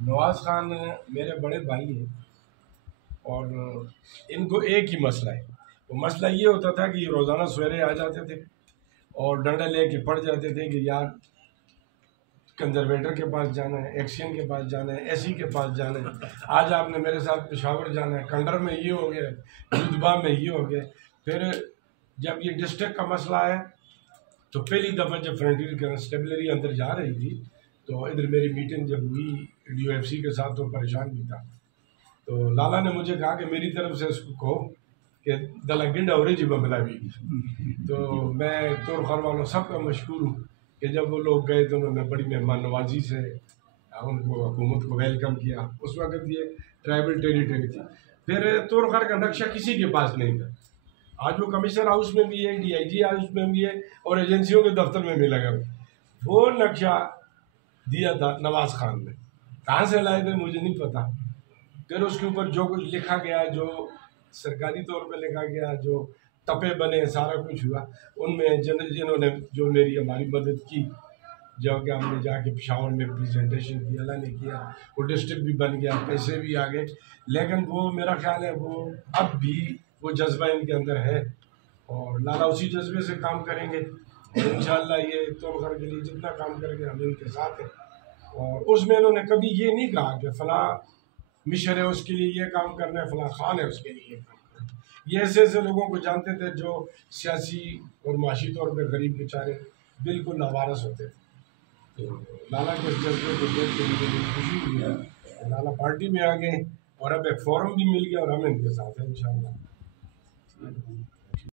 नवाज़ खान मेरे बड़े भाई हैं और इनको एक ही मसला है। वो मसला ये होता था कि रोज़ाना सवेरे आ जाते थे और डंडा लेके पड़ जाते थे कि यार कंजर्वेटर के पास जाना है, एक्शन के पास जाना है, एसी के पास जाना है, आज आपने मेरे साथ पेशावर जाना है, कंडर में ये हो गया, जुदबा में ये हो गया। फिर जब ये डिस्ट्रिक्ट का मसला आया तो पहली दफ़ा जब फ्रंटियर कंस्टेबलरी अंदर जा रही थी तो इधर मेरी मीटिंग जब हुई DOFC के साथ तो परेशान भी था। तो लाला ने मुझे कहा कि मेरी तरफ से उसको कहो कि दलागिंड और जी बमला भी। तो मैं तोर खर वालों सबका मशहूर हूँ कि जब वो लोग गए तो उन्होंने बड़ी मेहमान नवाजी से उनको हुकूमत को वेलकम किया। उस वक्त ये ट्राइबल टेरिटरी थी। फिर तोर खर का नक्शा किसी के पास नहीं था। आज वो कमिश्नर हाउस में भी है, DIG हाउस में भी है और एजेंसियों के दफ्तर में भी लगा हुआ। वो नक्शा दिया था नवाज खान ने, कहाँ से लाए थे मुझे नहीं पता। फिर उसके ऊपर जो कुछ लिखा गया, जो सरकारी तौर पे लिखा गया, जो तपे बने, सारा कुछ हुआ, उनमें जिन्होंने जो मेरी हमारी मदद की, जो कि हमने जाके पेशावर में प्रेजेंटेशन की, अल्लाह ने किया, वो डिस्ट्रिक्ट भी बन गया, पैसे भी आ गए। लेकिन वो मेरा ख्याल है वो अब भी वो जज्बा इनके अंदर है और लाला उसी जज्बे से काम करेंगे और इंशाल्लाह ये तोड़खर के लिए जितना काम करेंगे हम इनके साथ हैं। और उसमें इन्होंने कभी ये नहीं कहा कि फ़लाँ मिशर है उसके लिए ये काम करना है, फ़लाँ खान है उसके लिए ये काम करना है। ये ऐसे ऐसे लोगों को जानते थे जो सियासी और माशी तौर पर गरीब बेचारे बिल्कुल लावारस होते थे। तो लाला के जज्बे को देख के मुझे खुशी हुई है, लाला पार्टी में आ गए और अब एक फोरम भी मिल गया और हम इनके साथ हैं इंशाल्लाह।